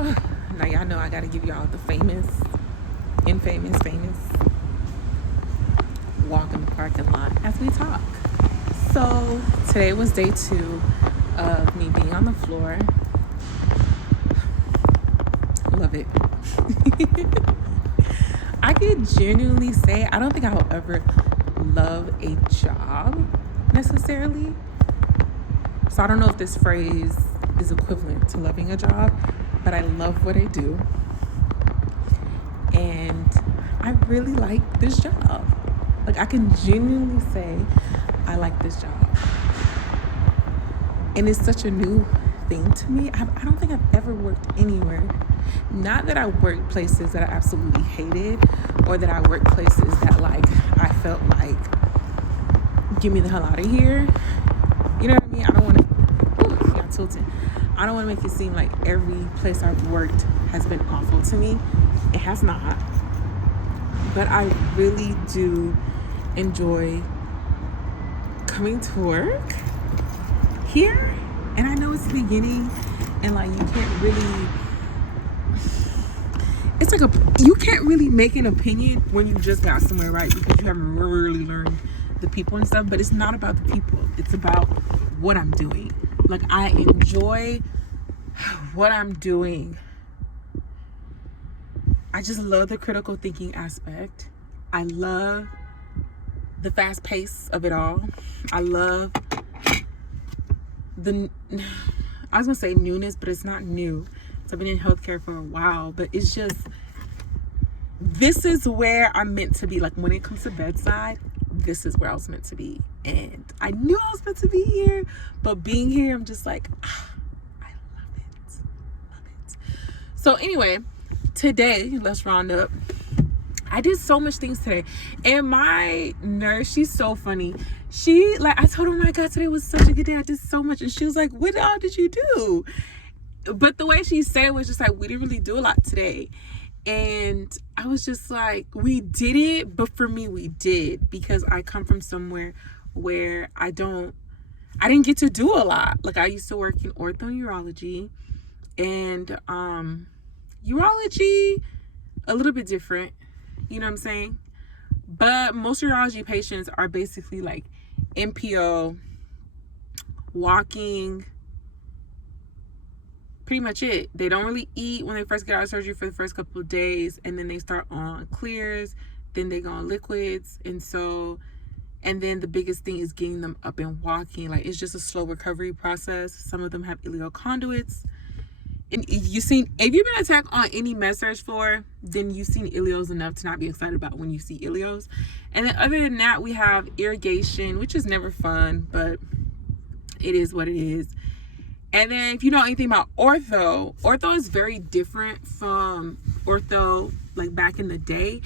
Now y'all know I gotta give y'all the famous walk in the parking lot as we talk. So today was day 2 of me being on the floor. Love it. I could genuinely say I don't think I will ever love a job necessarily. So I don't know if this phrase is equivalent to loving a job, but I love what I do. And I really like this job. Like, I can genuinely say I like this job. And it's such a new thing to me. I don't think I've ever worked anywhere. Not that I worked places that I absolutely hated, or that I worked places that, like, I felt like, get me the hell out of here. You know what I mean? I don't want to, got tilted. I don't want to make it seem like every place I've worked has been awful to me. It has not. But I really do enjoy coming to work here. And I know it's the beginning, and like, you can't really, it's like you can't really make an opinion when you just got somewhere, right? Because you haven't really learned the people and stuff. But it's not about the people, it's about what I'm doing. Like, I enjoy what I'm doing. I just love the critical thinking aspect. I love the fast pace of it all. I love I was gonna say newness, but it's not new. So I've been in healthcare for a while, but it's just, this is where I'm meant to be. Like, when it comes to bedside, this is where I was meant to be. And I knew I was meant to be here, but being here, I'm just like, I love it. So anyway, today, let's round up. I did so much things today. And my nurse, she's so funny. She, like, I told her, oh my God, today was such a good day. I did so much. And she was like, what all did you do? But the way she said it was just like, we didn't really do a lot today. And I was just like, we did it, but for me, we did. Because I come from somewhere where I didn't get to do a lot. Like, I used to work in ortho and urology. And urology, a little bit different. You know what I'm saying? But most urology patients are basically like NPO, walking, pretty much it. They don't really eat when they first get out of surgery for the first couple of days, and then they start on clears, then they go on liquids, and then the biggest thing is getting them up and walking. Like, it's just a slow recovery process. Some of them have ileal conduits. And if you've been attacked on any med surg floor, then you've seen ileos enough to not be excited about when you see ileos. And then other than that, we have irrigation, which is never fun, but it is what it is. And then if you know anything about ortho is very different from ortho like back in the day.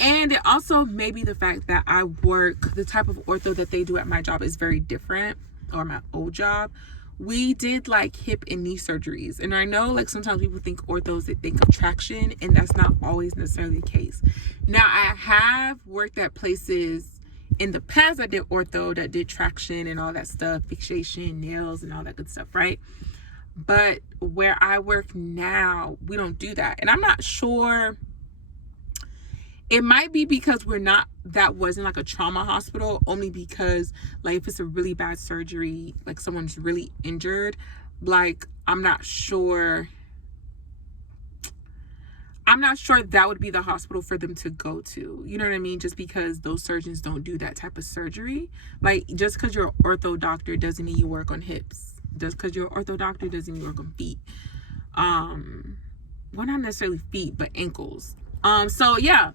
And it also may be the fact that the type of ortho that they do at my job is very different, or my old job. We did like hip and knee surgeries. And I know, like, sometimes people think orthos, they think of traction, and that's not always necessarily the case. Now, I have worked at places in the past that did ortho, that did traction and all that stuff, fixation, nails, and all that good stuff, right? But where I work now, we don't do that. And I'm not sure. It might be because that wasn't like a trauma hospital, only because, like, if it's a really bad surgery, like someone's really injured, like, I'm not sure that would be the hospital for them to go to. You know what I mean? Just because those surgeons don't do that type of surgery. Like, just because you're an ortho doctor doesn't mean you work on hips. Just because you're an ortho doctor doesn't mean you work on feet. Well, not necessarily feet, but ankles. So yeah.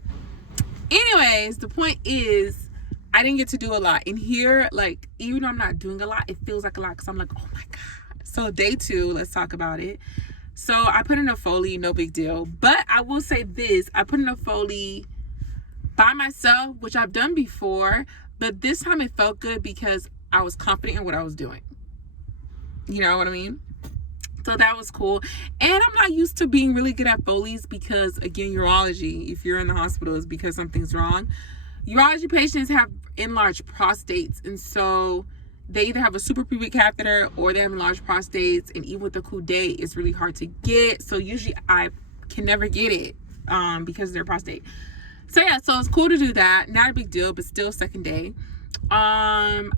Anyways, the point is, I didn't get to do a lot. And here, like, even though I'm not doing a lot, it feels like a lot, because I'm like, oh my God. So day 2, let's talk about it. So I put in a Foley, no big deal. But I will say this, I put in a Foley by myself, which I've done before, but this time it felt good because I was confident in what I was doing. You know what I mean? So that was cool. And I'm not used to being really good at Foleys because, again, urology, if you're in the hospital, is because something's wrong. Urology patients have enlarged prostates. And so they either have a suprapubic catheter or they have large prostates, and even with the coude, it's really hard to get. So usually I can never get it because of their prostate. So yeah, so it's cool to do that. Not a big deal, but still second day. I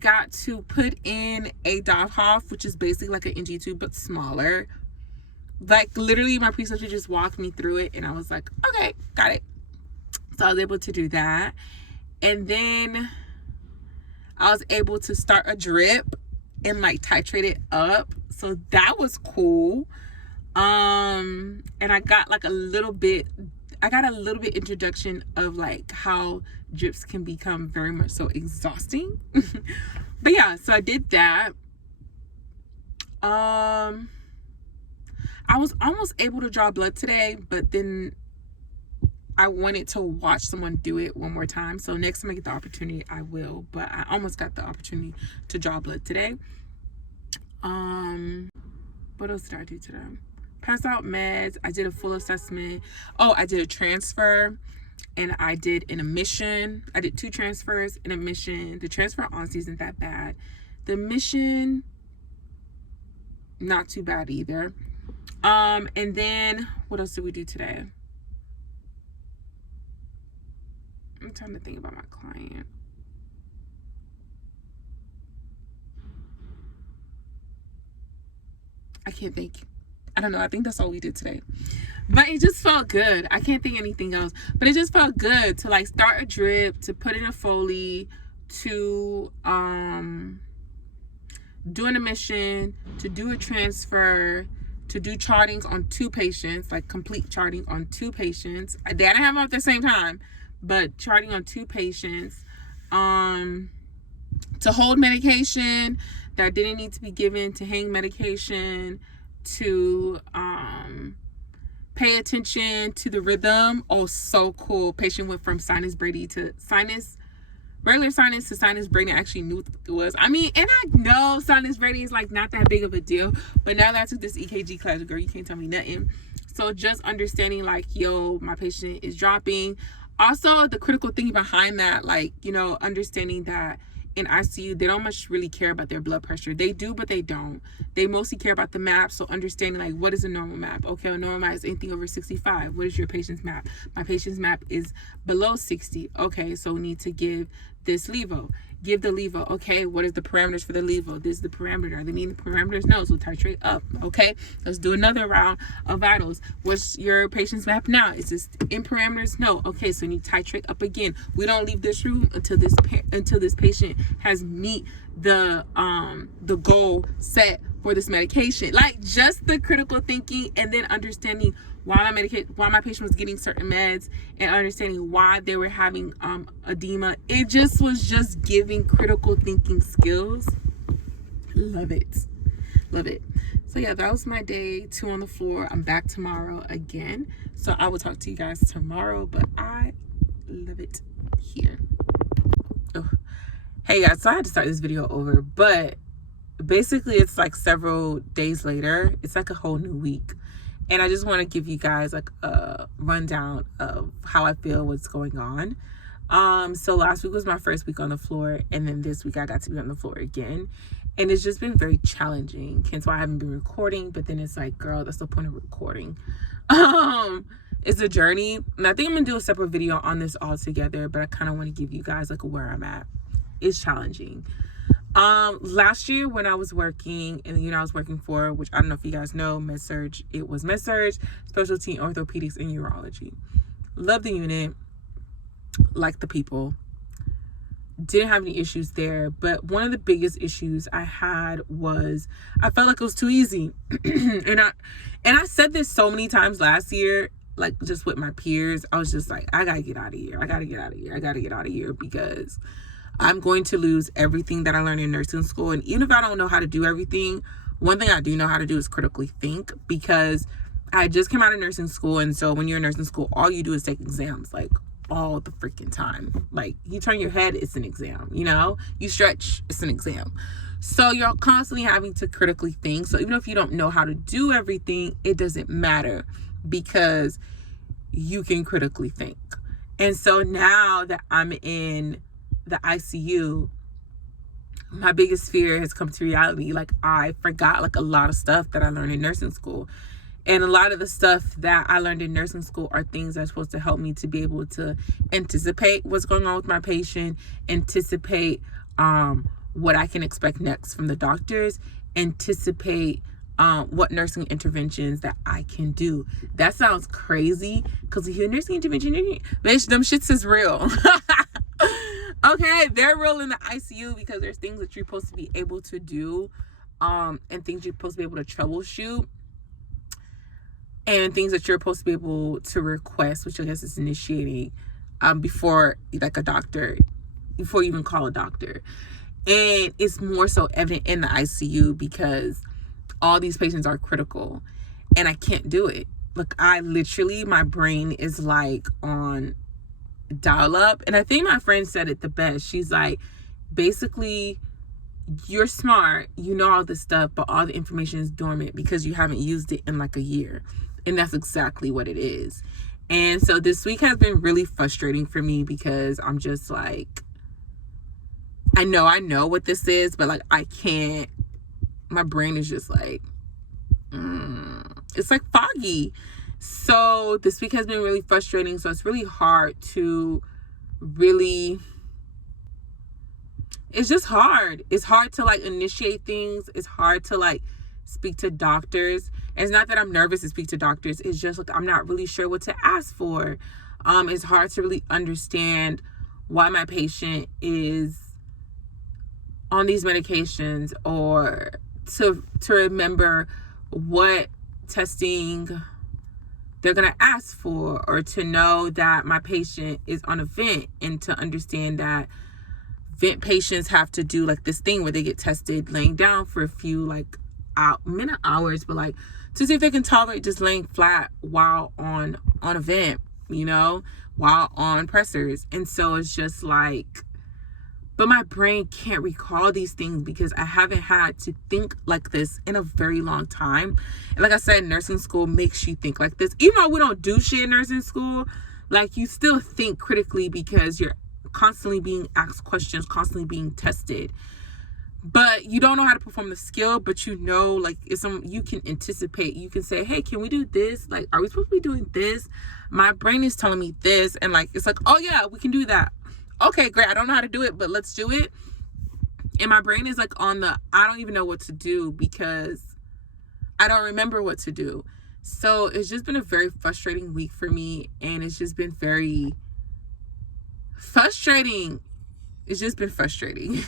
got to put in a Dovhoff, which is basically like an NG tube but smaller. Like literally my preceptor just walked me through it, and I was like, okay, got it. So I was able to do that. And then I was able to start a drip and like titrate it up. So that was cool. And I got like a little bit introduction of like how drips can become very much so exhausting. But yeah, so I did that. I was almost able to draw blood today, but then I wanted to watch someone do it one more time. So next time I get the opportunity, I will. But I almost got the opportunity to draw blood today. What else did I do today? Pass out meds. I did a full assessment. Oh, I did a transfer, and I did an admission. I did 2 transfers, an admission. The transfer honestly isn't that bad. The admission, not too bad either. And then what else did we do today? I'm trying to think about my client. I can't think. I don't know. I think that's all we did today. But it just felt good. I can't think anything else. But it just felt good to like start a drip, to put in a Foley, to do an admission, to do a transfer, to do chartings on 2 patients, like complete charting on 2 patients. They didn't have them at the same time, but charting on 2 patients. To hold medication that didn't need to be given, to hang medication, to pay attention to the rhythm. Oh, so cool. Patient went from regular sinus to sinus brady. I actually knew what it was. I mean, and I know sinus brady is like not that big of a deal, but now that I took this EKG class, girl, you can't tell me nothing. So just understanding like, yo, my patient is dropping. Also, the critical thing behind that, like, you know, understanding that in ICU, they don't much really care about their blood pressure. They do, but they don't. They mostly care about the map. So understanding like, what is a normal map? Okay, a normal map is anything over 65. What is your patient's map? My patient's map is below 60. Okay, so we need to give this levo. Give the levo. Okay, what is the parameters for the levo? This is the parameter. Are they meeting the parameters? No, so titrate up. Okay, let's do another round of vitals. What's your patient's map now? Is this in parameters? No. Okay, so you need to titrate up again. We don't leave this room until this patient has meet the goal set for this medication. Like just the critical thinking, and then understanding why my patient was getting certain meds, and understanding why they were having edema. It just was just giving critical thinking skills. Love it. So yeah, that was my day 2 on the floor. I'm back tomorrow again, so I will talk to you guys tomorrow, but I love it here. Oh. Hey guys, so I had to start this video over, but basically it's like several days later. It's like a whole new week. And I just want to give you guys like a rundown of how I feel, what's going on. So last week was my first week on the floor, and then this week I got to be on the floor again. And it's just been very challenging. Hence why I haven't been recording, but then it's like, girl, that's the point of recording. It's a journey. And I think I'm gonna do a separate video on this altogether, but I kind of want to give you guys like where I'm at. It's challenging. Last year when I was working in the unit I was working for, which I don't know if you guys know, med-surg, it was med-surg, specialty orthopedics and urology. Love the unit, like the people, didn't have any issues there. But one of the biggest issues I had was I felt like it was too easy. and I said this so many times last year, like just with my peers. I was just like, I gotta get out of here. I gotta get out of here because I'm going to lose everything that I learned in nursing school. And even if I don't know how to do everything, one thing I do know how to do is critically think, because I just came out of nursing school. And so when you're in nursing school, all you do is take exams, like all the freaking time. Like you turn your head, it's an exam, you know, you stretch, it's an exam. So you're constantly having to critically think. So even if you don't know how to do everything, it doesn't matter because you can critically think. And so now that I'm in the ICU, my biggest fear has come to reality. Like, I forgot like a lot of stuff that I learned in nursing school. And a lot of the stuff that I learned in nursing school are things that are supposed to help me to be able to anticipate what's going on with my patient, anticipate what I can expect next from the doctors, anticipate what nursing interventions that I can do. That sounds crazy, because if you're nursing intervention, bitch, them shits is real. Okay, they're real in the ICU, because there's things that you're supposed to be able to do, and things you're supposed to be able to troubleshoot, and things that you're supposed to be able to request, which I guess is initiating before, like, a doctor, before you even call a doctor. And it's more so evident in the ICU, because all these patients are critical and I can't do it. Like, I literally, my brain is like on dial up. And I think my friend said it the best. She's like, basically, you're smart, you know all this stuff, but all the information is dormant because you haven't used it in like a year. And that's exactly what it is. And so this week has been really frustrating for me, because I'm just like, I know what this is, but like, I can't, my brain is just like, it's like foggy. So this week has been really frustrating. So it's really hard to really, it's just hard. It's hard to like initiate things. It's hard to like speak to doctors. And it's not that I'm nervous to speak to doctors. It's just like, I'm not really sure what to ask for. It's hard to really understand why my patient is on these medications, or to remember what testing they're going to ask for, or to know that my patient is on a vent, and to understand that vent patients have to do like this thing where they get tested laying down for a few like minute hours, but like to see if they can tolerate just laying flat while on a vent, you know, while on pressors. And so it's just like, but my brain can't recall these things because I haven't had to think like this in a very long time. And like I said, nursing school makes you think like this. Even though we don't do shit in nursing school, like, you still think critically because you're constantly being asked questions, constantly being tested. But you don't know how to perform the skill, but you know, like, if you can anticipate, you can say, hey, can we do this? Like, are we supposed to be doing this? My brain is telling me this. And like, it's like, oh yeah, we can do that. Okay, great. I don't know how to do it, but let's do it. And my brain is like on the, I don't even know what to do because I don't remember what to do. So it's just been a very frustrating week for me. And it's just been very frustrating. It's just been frustrating.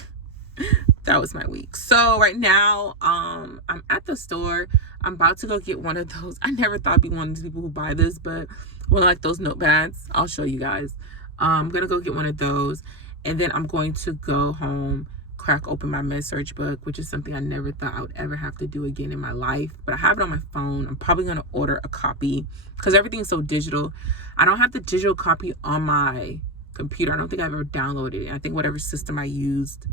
That was my week. So right now, I'm at the store. I'm about to go get one of those. I never thought I'd be one of these people who buy this, but one of like those notepads. I'll show you guys. I'm gonna go get one of those, and then I'm going to go home, crack open my med-surg book, which is something I never thought I would ever have to do again in my life. But I have it on my phone. I'm probably gonna order a copy because everything's so digital. I don't have the digital copy on my computer. I don't think I've ever downloaded it. I think whatever system I used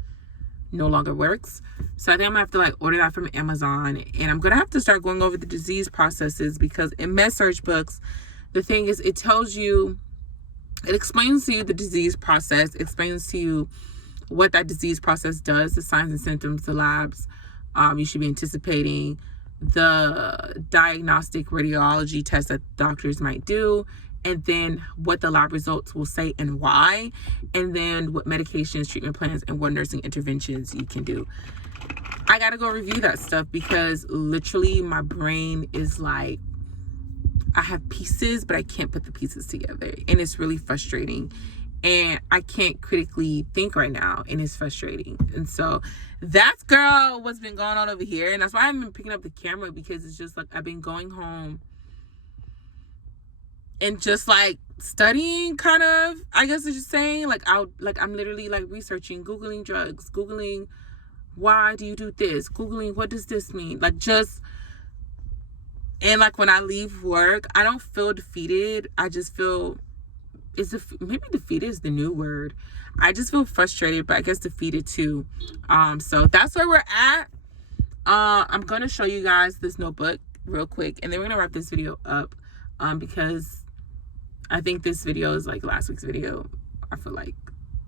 no longer works. So I think I'm gonna have to like order that from Amazon, and I'm gonna have to start going over the disease processes, because in med-surg books, the thing is, it tells you, it explains to you the disease process, explains to you what that disease process does, the signs and symptoms, the labs you should be anticipating, the diagnostic radiology tests that doctors might do, and then what the lab results will say and why, and then what medications, treatment plans, and what nursing interventions you can do. I gotta go review that stuff because literally my brain is like, I have pieces, but I can't put the pieces together. And it's really frustrating. And I can't critically think right now. And it's frustrating. And so that's, girl, what's been going on over here. And that's why I haven't been picking up the camera, because it's just like I've been going home and just like studying, kind of, I guess it's just saying, like, I'm literally like researching, Googling drugs, Googling why do you do this, Googling what does this mean, like, just. And like when I leave work, I don't feel defeated. I just feel, maybe defeated is the new word. I just feel frustrated, but I guess defeated too. So that's where we're at. I'm gonna show you guys this notebook real quick, and then we're gonna wrap this video up. Because I think this video is like last week's video, I feel like.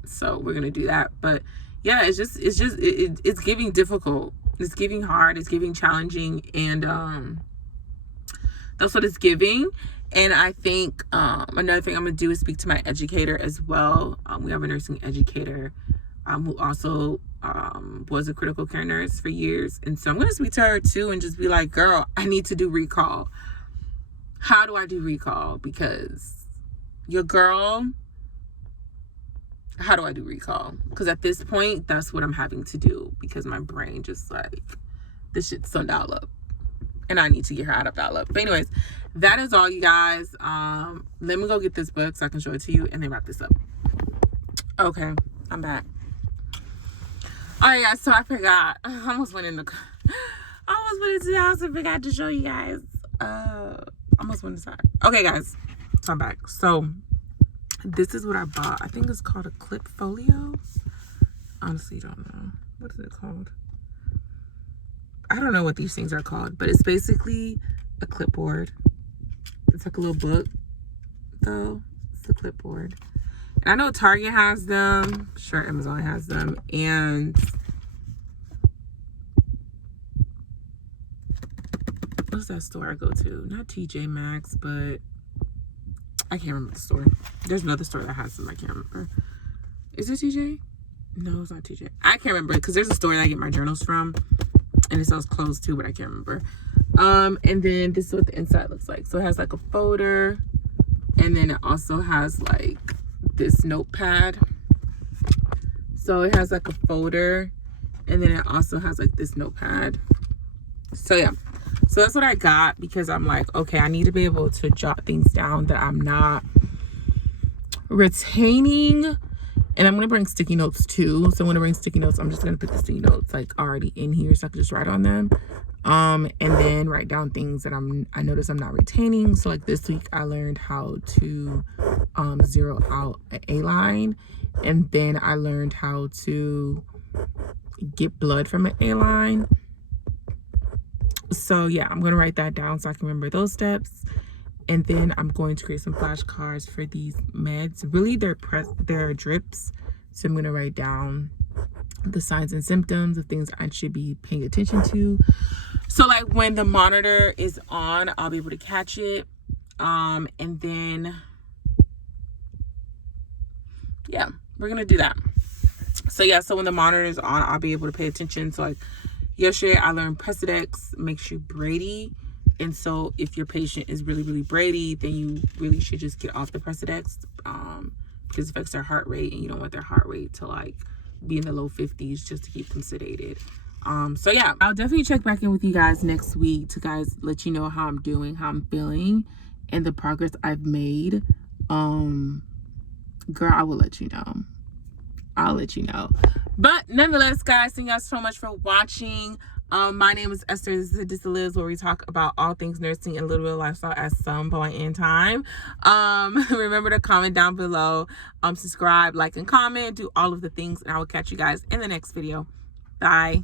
So we're gonna do that. But yeah, it's giving difficult. It's giving hard. It's giving challenging, and that's what it's giving. And I think another thing I'm gonna do is speak to my educator as well. We have a nursing educator who also was a critical care nurse for years, and so I'm gonna speak to her too and just be like, girl, I need to do recall. How do I do recall? Because your girl, how do I do recall? Because at this point, that's what I'm having to do, because my brain just like, this shit's so dialed up and I need to get her out of dial up. But anyways, that is all, you guys. Let me go get this book so I can show it to you and then wrap this up. Okay, I'm back. All right, guys, so I forgot. I almost went into the house and forgot to show you guys. Almost went inside. Okay, guys, so I'm back. So this is what I bought. I think it's called a clip folio. Honestly, don't know. What is it called? I don't know what these things are called, but it's basically a clipboard. It's like a little book, though. It's a clipboard. And I know Target has them. Sure, Amazon has them. And what's that store I go to? Not TJ Maxx, but I can't remember the store. There's another store that has them. I can't remember. Is it TJ? No, it's not TJ. I can't remember, because there's a store that I get my journals from, and it sells clothes too, but I can't remember. And then this is what the inside looks like. So it has like a folder, and then it also has like this notepad. So it has like a folder, and then it also has like this notepad. So yeah, so that's what I got, because I'm like, okay, I need to be able to jot things down that I'm not retaining. And I'm going to bring sticky notes too. So I'm going to bring sticky notes. I'm just going to put the sticky notes like already in here so I can just write on them. And then write down things that I notice I'm not retaining. So like this week I learned how to zero out an A line. And then I learned how to get blood from an A line. So yeah, I'm going to write that down so I can remember those steps. And then I'm going to create some flashcards for these meds. Really, they're drips. So I'm going to write down the signs and symptoms of things I should be paying attention to. So like when the monitor is on, I'll be able to catch it. And then, yeah, we're going to do that. So yeah, so when the monitor is on, I'll be able to pay attention. So like yesterday, I learned Presidex makes you Brady. And so if your patient is really, really Brady, then you really should just get off the Presidex, because it affects their heart rate, and you don't want their heart rate to like be in the low 50s just to keep them sedated. So yeah, I'll definitely check back in with you guys next week to let you know how I'm doing, how I'm feeling, and the progress I've made. Girl, I will let you know. I'll let you know. But nonetheless, guys, thank you guys so much for watching. My name is Esther. This is Hadassah Lives, where we talk about all things nursing and a little bit of lifestyle at some point in time. Remember to comment down below, subscribe, like, and comment, do all of the things, and I will catch you guys in the next video. Bye.